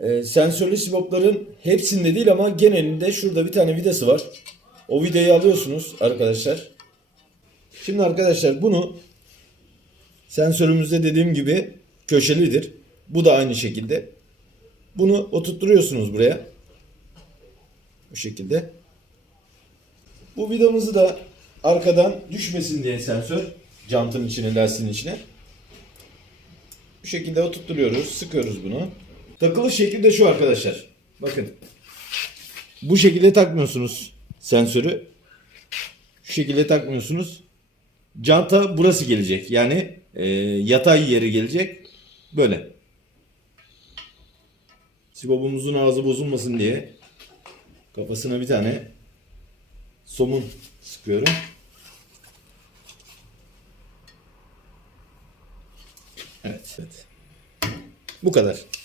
Ee, sensörlü sibopların hepsinde değil ama genelinde şurada bir tane vidası var. O vidayı alıyorsunuz arkadaşlar. Şimdi arkadaşlar bunu sensörümüzde dediğim gibi köşelidir. Bu da aynı şekilde. Bunu oturtturuyorsunuz buraya. Bu şekilde. Bu vidamızı da arkadan düşmesin diye sensör jantın içine, lastiğin içine. Bu şekilde oturtturuyoruz, sıkıyoruz bunu. Takılı şekli de şu arkadaşlar. Bakın. Bu şekilde takmıyorsunuz sensörü. Şu şekilde takmıyorsunuz. Canta burası gelecek. Yani e, yatay yeri gelecek. Böyle. Sibobumuzun ağzı bozulmasın diye kafasına bir tane somun sıkıyorum. Evet. evet. Bu kadar.